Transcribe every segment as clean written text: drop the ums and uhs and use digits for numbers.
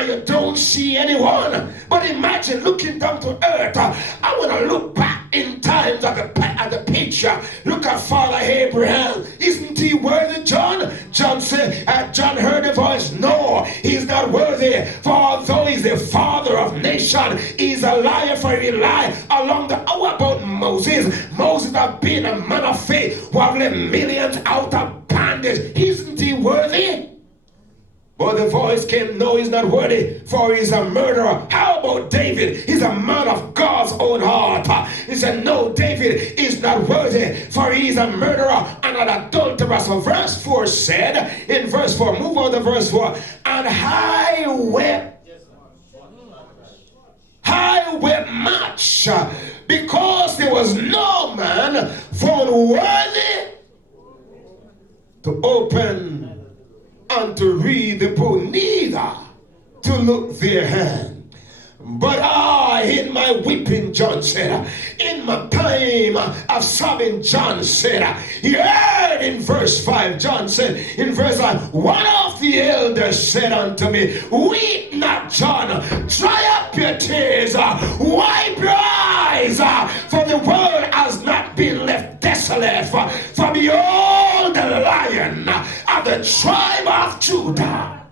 and you don't see anyone. But imagine looking down to earth. I want to look back in times at the picture. Look at Father Abraham. Isn't he worthy, John? John said, John heard the voice. No, he's not worthy. For although he's the father of nation, he's a liar, for he lied along the hour about Moses. Moses have been a man of faith who have led millions out of bondage. Isn't he worthy? But the voice came, no, he's not worthy, for he's a murderer. How about David? He's a man of God's own heart. He said, no, David is not worthy, for he's a murderer and an adulterer. So verse 4 said, in verse 4, move on to verse 4, and I wept much, because there was no man found worthy to open and to read the book, neither to look their hand. But I, in my weeping, John said, in my time of sobbing, John said, he heard in verse 5, John said, in verse 5, one of the elders said unto me, weep not, John, dry up your tears, wipe your eyes, for the world has not been left desolate, for behold the Lion of the tribe of Judah,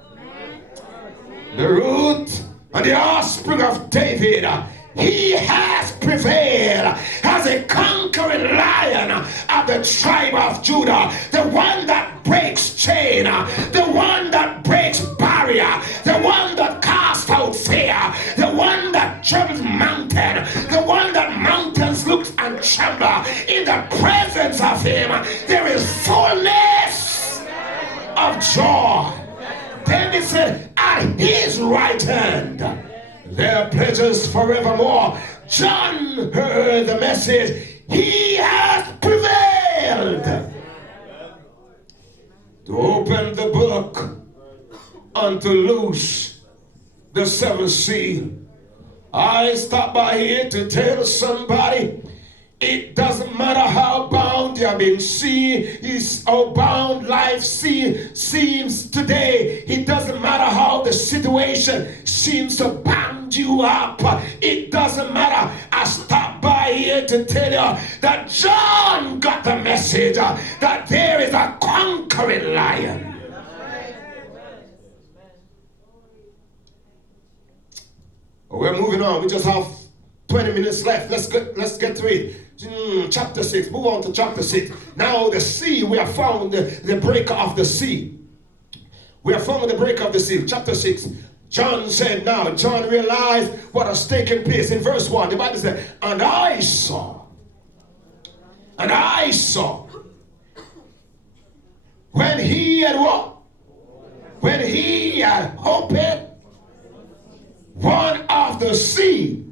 the root and the offspring of David, he has prevailed as a conquering Lion of the tribe of Judah, the one that breaks chain, the one that breaks barrier, the one that casts out fear, the one that travels mountain, the one that mountains look and tremble. In the presence of him there is fullness of joy. David said, at his right hand there are pleasures forevermore. John heard the message, he has prevailed to open the book and to loose the seventh seal. I stop by here to tell somebody, it doesn't matter how bound you have been seen, how bound life seems today. It doesn't matter how the situation seems to bound you up. It doesn't matter. I stopped by here to tell you that John got the message that there is a conquering Lion. We're moving on. We just have 20 minutes left. Let's get to it. Chapter 6. Move on to chapter 6. Now the sea, we have found the breaker of the sea. We have found the breaker of the sea. Chapter 6. John said, now John realized what has taken place. In verse 1, the Bible said, and I saw, when he had what? When he had opened one of the sea,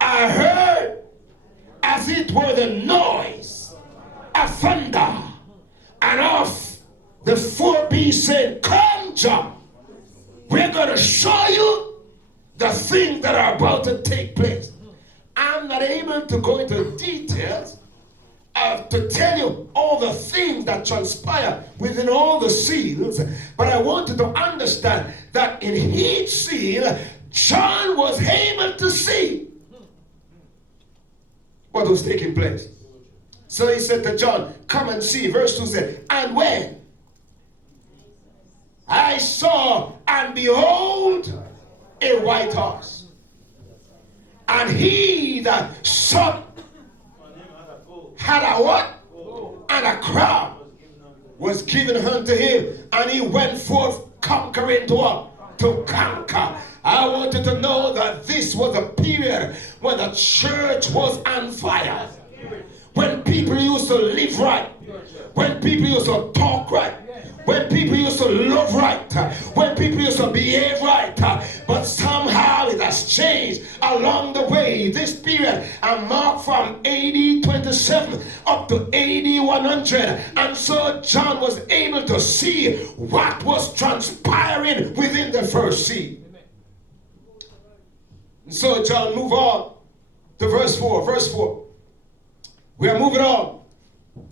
I heard as it were the noise of thunder, and of the four beasts saying, come, John, we're going to show you the things that are about to take place. I'm not able to go into details to tell you all the things that transpire within all the seals, but I want you to understand that in each seal, John was able to see what was taking place. So he said to John, come and see. Verse 2 said, and when I saw, and behold, a white horse, and he that saw had a what? And a crown was given unto him, and he went forth conquering to what? To conquer. I want you to know that this was a period when the church was on fire. When people used to live right. When people used to talk right. When people used to love right. When people used to behave right. But somehow it has changed along the way. This period marked from AD 27 up to AD 100. And so John was able to see what was transpiring within the first sea. So John, move on to verse 4. Verse 4. We are moving on.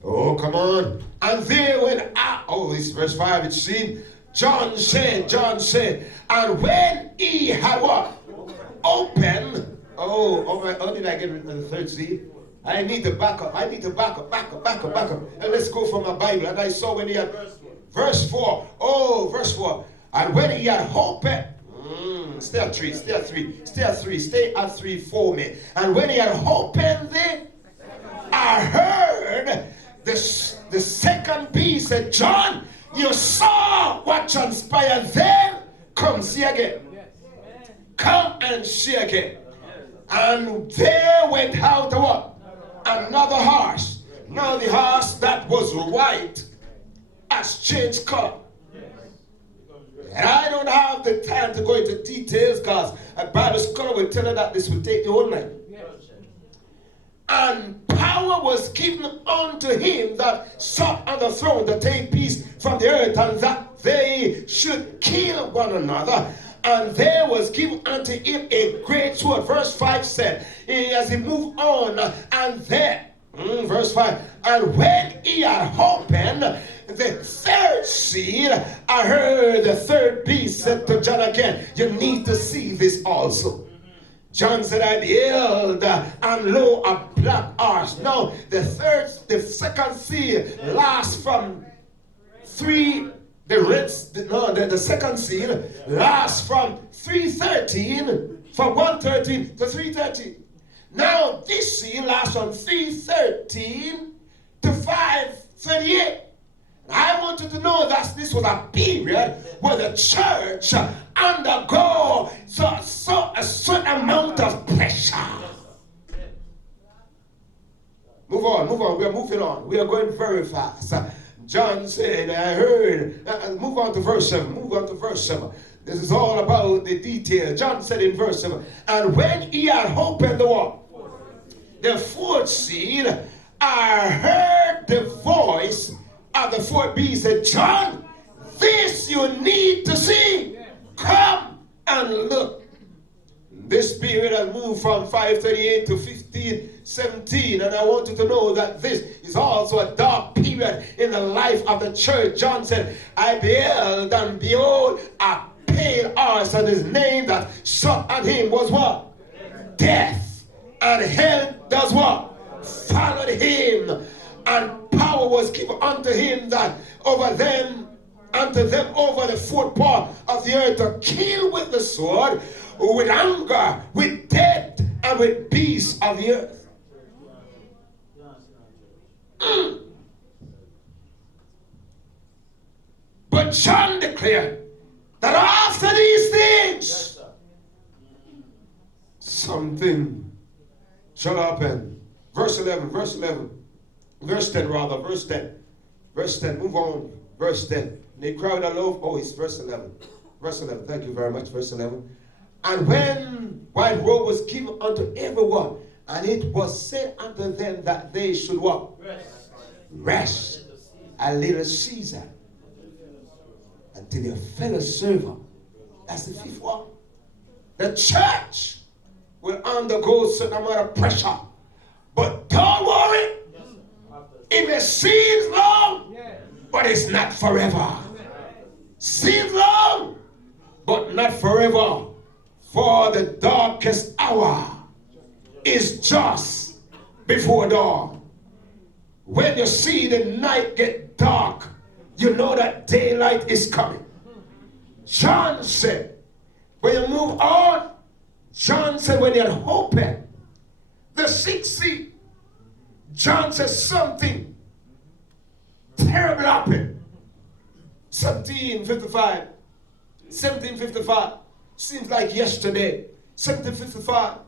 Oh, come on. And there went out. Oh, it's verse 5, it seems. John said, and when he he had what? Open. Oh, did I get rid of the third seal? I need to back up. And let's go from my Bible. And I saw when he had verse 4. Oh, verse 4. And when he had opened, stay at 3 for me. And when he had opened I heard the second beast said, John, you saw what transpired then. Come see again. Come and see again. And there went out what? Another horse. Now the horse that was white has changed color. And I don't have the time to go into details because a Bible scholar will tell you that this will take the whole night. And power was given unto him that sat on the throne to take peace from the earth, and that they should kill one another. And there was given unto him a great sword. Verse 5 said, as he moved on, and there, verse 5, and when he had opened the third seal, I heard the third beast said to John again, you need to see this also. John said, I beheld, and lo, a black horse. Now, the second seal lasts from 3. The second seal lasts from 3:13, from 1:13 to 3:13. Now, this seal lasts from 3:13 to 5:38. I want you to know that this was a period where the church undergo a certain amount of pressure. Move on. We are moving on. We are going very fast. John said, I heard, move on to verse 7. This is all about the detail. John said in verse 7, and when he had opened the what? The fourth seal, I heard the voice of the fourth beast said, John, this you need to see. Come and look. This period has moved from 538 to 1517, and I want you to know that this is also a dark period in the life of the church. John said, I beheld, and behold, a pale horse, and his name that sat on him was what? Death. And hell does what? Followed him. And power was given unto him that over them, unto them over the fourth part of the earth, to kill with the sword, with anger, with death, and with beasts of the earth. But John declared that after these things, something shall happen. Verse 10, move on. Verse 10. And they cried aloud, it's verse 11. Verse 11, thank you very much, verse 11. And when white robe was given unto everyone, and it was said unto them that they should what? Rest a little season until their fellow servant. That's the fifth one. The church will undergo a certain amount of pressure. But don't worry. It may seem long, but it's not forever. Seems long, but not forever. For the darkest hour is just before dawn. When you see the night get dark, you know that daylight is coming. John said, when you move on, John said when you had opened the sixth seal, John says something terrible happened. 1755. Seems like yesterday. 1755.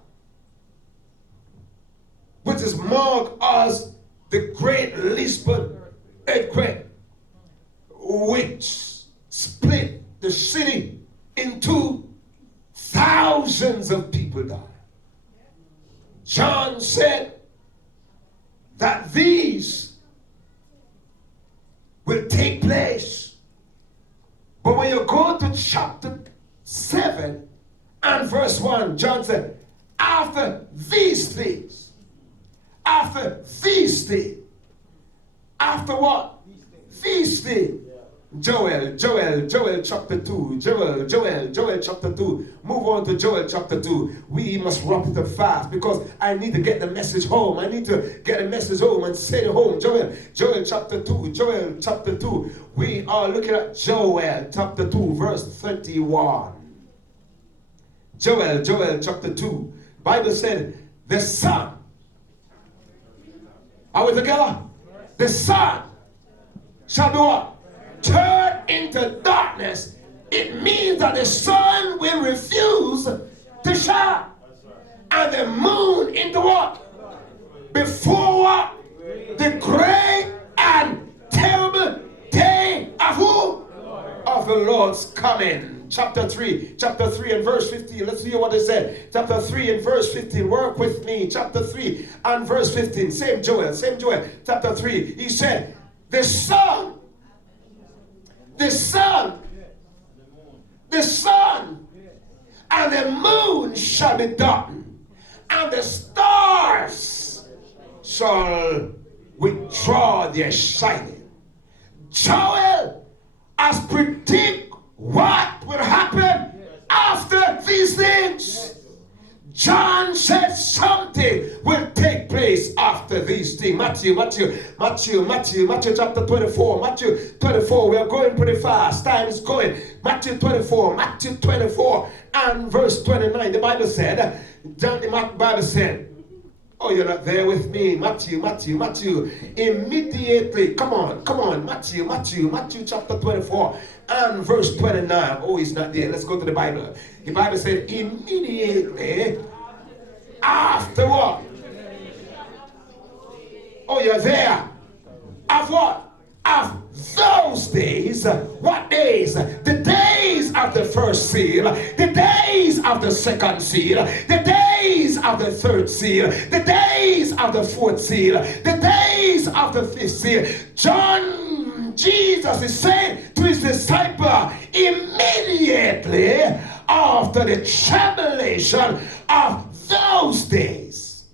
Which is marked as the Great Lisbon earthquake, which split the city in two. Thousands of people died. John said that these will take place. But when you go to chapter 7 and verse 1, John said, after these things, after what? These things. Joel chapter 2. Joel chapter 2. Move on to Joel chapter 2. We must wrap it up fast because I need to get the message home. I need to get the message home and say it home. Joel chapter 2. Joel chapter 2. We are looking at Joel chapter 2 verse 31. Joel chapter 2. Bible said the sun. Are we together? The sun shall do what? Turn into darkness. It means that the sun will refuse to shine. And the moon into what? Before what? The great and terrible day of who? Of the Lord's coming. Chapter 3 and verse 15. Let's hear what it said. Chapter 3 and verse 15. Work with me. Chapter 3 and verse 15. Same Joel. Chapter 3. He said, the sun and the moon shall be darkened, and the stars shall withdraw their shining. Joel has predicted what will happen after these things. John said something will take place after these things. Matthew chapter 24. Matthew 24. We are going pretty fast. Time is going. Matthew 24 and verse 29. The Bible said, oh, you're not there with me. Matthew. Immediately. Come on. Matthew chapter 24 and verse 29. Oh, he's not there. Let's go to the Bible. The Bible said, immediately after what? Oh, you're there. Of what? Of those days. What days? The days of the first seal, the days of the second seal, the days of the third seal, the days of the fourth seal, the days of the fifth seal. Jesus is saying to his disciple, immediately after the tribulation of those days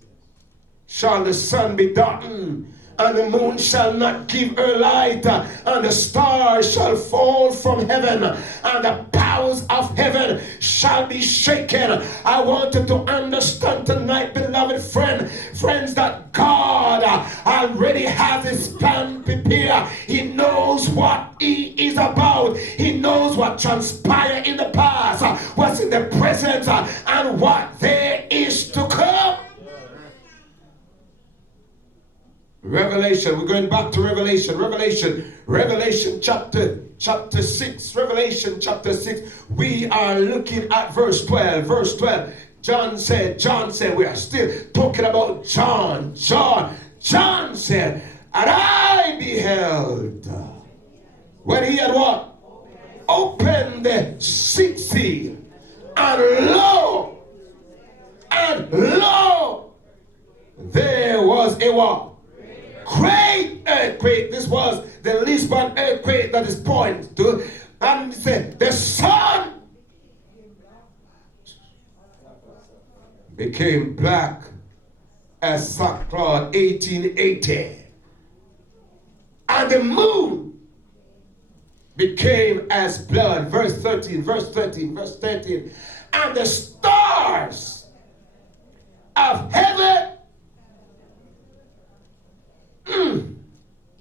shall the sun be darkened, and the moon shall not give her light, and the stars shall fall from heaven, and the powers of heaven shall be shaken. I want you to understand tonight, beloved friends, that God already has his plan prepared. He knows what he is about. He knows what transpired in the past, what's in the present, and what there is to come. Revelation, we're going back to Revelation chapter 6, Revelation chapter 6. We are looking at verse 12. John said, we are still talking about John said, and I beheld, when he had what? Opened the sixth seal, and lo, there was a what? Great earthquake. This was the Lisbon earthquake that is pointed to. And it said, the sun became black as sackcloth, 1880. And the moon became as blood. Verse 13. And the stars of heaven